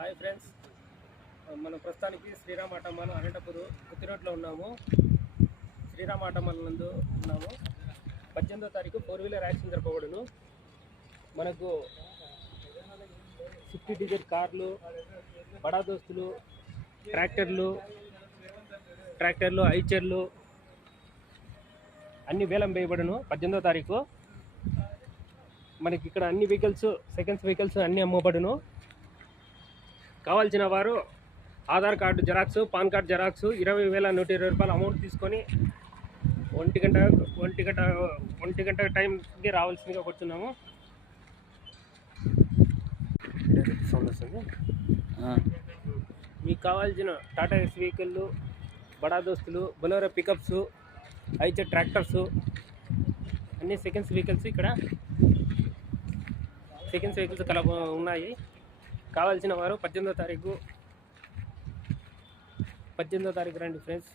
Hi friends, మనం ప్రస్తుతానికి Sriram auto mall Anantapuram కొత్త రోడ్లో ఉన్నాము. శ్రీరామ్ ఆటోమాల్ నందు ఉన్నాము. 18వ తారీఖు 4 వీలర్ యాక్షన్ జరపబడును. మనకు స్విఫ్ట్ డిజైర్ కార్లు, బడా దోస్తులు, ట్రాక్టర్లు, ఐచర్లు అన్ని వేలం వేయబడును. 18వ తారీఖు మనకి ఇక్కడ అన్ని వెహికల్స్, సెకండ్స్ వెహికల్స్ అన్నీ అమ్మబడును. కావాల్సిన వారు Aadhaar card xerox, pan card xerox 20,120 రూపాయలు అమౌంట్ తీసుకొని ఒంటి గంట టైంకి రావాల్సిందిగా కూర్చున్నాము. సౌండ్ వస్తుంది. మీకు కావాల్సిన టాటా ఎస్ వెహికల్లు, బడా దోస్తులు, బొలెరో పికప్స్, ఐచర్ ట్రాక్టర్స్ అన్ని సెకండ్స్ వెహికల్స్ ఇక్కడ సెకండ్స్ వెహికల్స్ ఉన్నాయి. కావాల్సిన వారు 18వ తారీఖు రండి ఫ్రెండ్స్.